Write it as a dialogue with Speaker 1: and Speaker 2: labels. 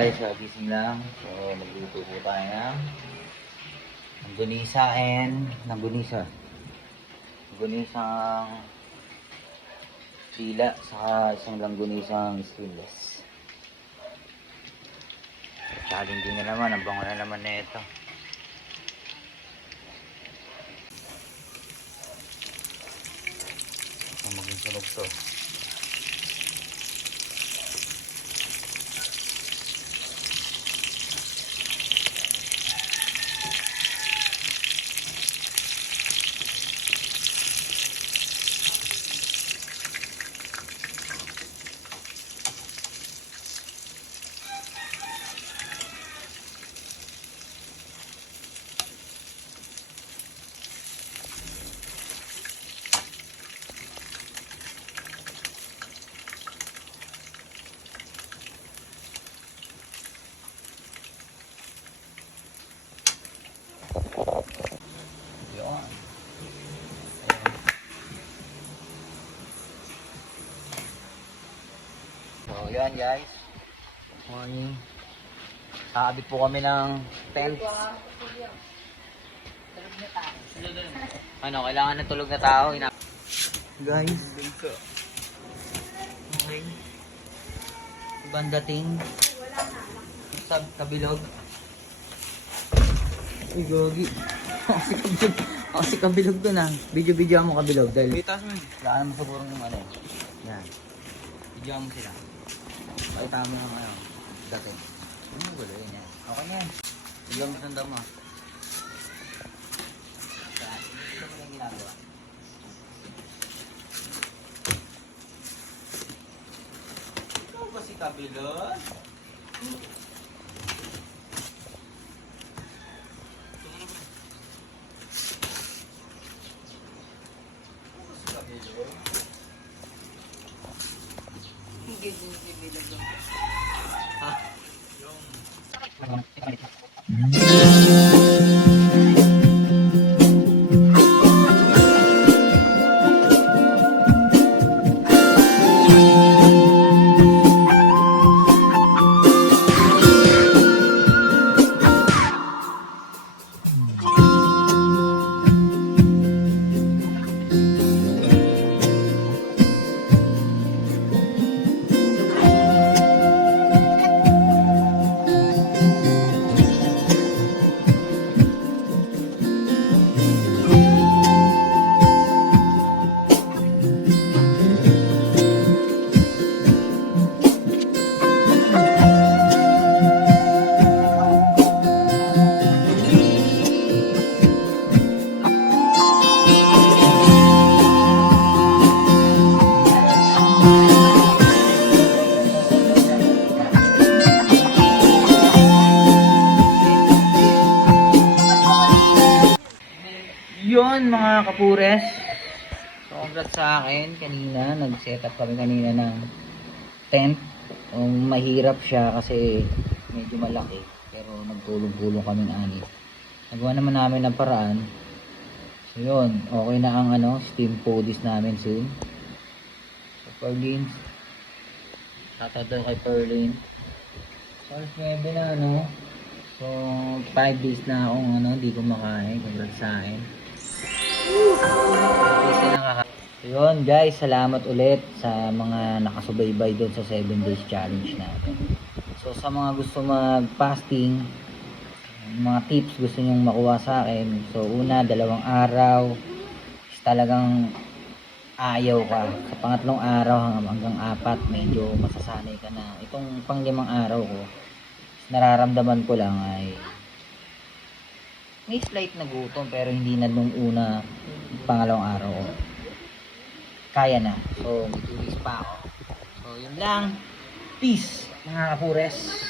Speaker 1: guys, gising lang. So, magluto po tayo ng langgunisa and langgunisa. Langgunisang tila saka isang langgunisang stainless. Challenging na naman, ang bango na naman na ito. Ang maging sunog to. Yun. So, yan guys. Morning. Kakabit po kami ng tent. Ano, kailangan ng tulog na tao. Ina guys. Okay. Ibang dating. Sa kabilog. Uy, gogi. Kasi kabilog. Kasi kabilog doon ah. Video-video mo kabilog. Dahil wala naman siguro yung ano. Yan. Video mo sila. Pakita mo yung ano. Dati. Ano gulo yun yan. Okay na yan. Video mo sanda mo. ah. Yan. Ito mo yung ginagawa. Ikaw ba si Kabilog? Ikaw ba si Kabilog? Ha? Yun kapures. So congrats sa akin kanina. Nag-set up kami kanina ng tent. Um, mahirap siya kasi medyo malaki. Pero nagtulong-tulong kami ng ani. Nagawa naman namin ng paraan. So yun, okay na ang ano, steam podis namin soon. So Perlin. Shoutout daw kay Perlin. So alas 9 na ano. So 5 days na akong ano, hindi kumakain. Congrats sa akin. Yun guys, salamat ulit sa mga nakasubaybay doon sa 7 days challenge natin. So sa mga gusto mag-fasting, mga tips gusto nyong makuha sa akin. So una, dalawang araw, talagang ayaw ka. Sa pangatlong araw hanggang apat, medyo masasanay ka na. Itong panglimang araw ko, nararamdaman ko lang ay may slight na gutom pero hindi na nung una pangalawang araw. Kaya na. So, may pa ako. So, yun lang. Peace, mga kapures.